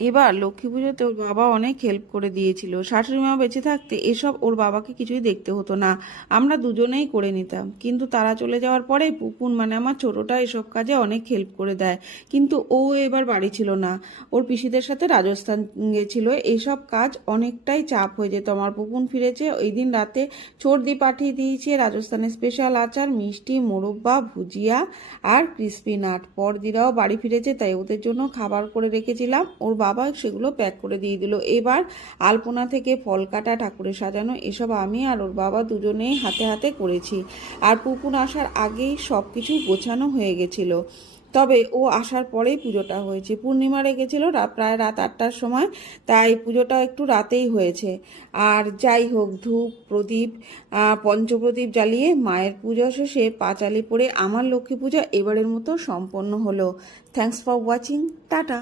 এবার লক্ষ্মী পুজোতে ওর বাবা অনেক হেল্প করে দিয়েছিল। শাশুড়ি মা বেঁচে থাকতে এসব ওর বাবাকে কিছুই দেখতে হতো না, আমরা দুজনেই করে নিতাম। কিন্তু তারা চলে যাওয়ার পরে পুপুন মানে আমার ছোটটা এসব কাজে অনেক হেল্প করে দেয়। কিন্তু ও এবার বাড়ি ছিল না, ওর পিসিদের সাথে রাজস্থান গেছিল। এইসব কাজ অনেকটাই চাপ হয়ে যেত আমার। পুপুন ফিরেছে ওই দিন রাতে, সর্দি পাঠিয়ে দিয়েছে রাজস্থানের স্পেশাল আচার, মিষ্টি, মোরব্বা, ভুজিয়া আর ক্রিসপি নাট। পরদিরাও বাড়ি ফিরেছে, তাই ওদের জন্য খাবার করে রেখেছিলাম। ওর বাবা সেগুলো প্যাক করে দিয়ে দিল। এবার আলপনা থেকে ফল কাটা, ঠাকুরের সাজানো, এসব আমি আর ওর বাবা দুজনেই হাতে হাতে করেছি। আর পুপুন আসার আগেই সব কিছু গোছানো হয়ে গেছিল। তবে ও আসার পরেই পুজোটা হয়েছে। পূর্ণিমা রেখেছিল প্রায় রাত 8টার সময়, তাই পুজোটা একটু রাতেই হয়েছে। আর যাই হোক, ধূপ প্রদীপ পঞ্চপ্রদীপ জ্বালিয়ে মায়ের পুজো শেষে পাঁচালি পড়ে আমার লক্ষ্মী পূজা এবারের মতো সম্পন্ন হলো। Thanks for watching, tata.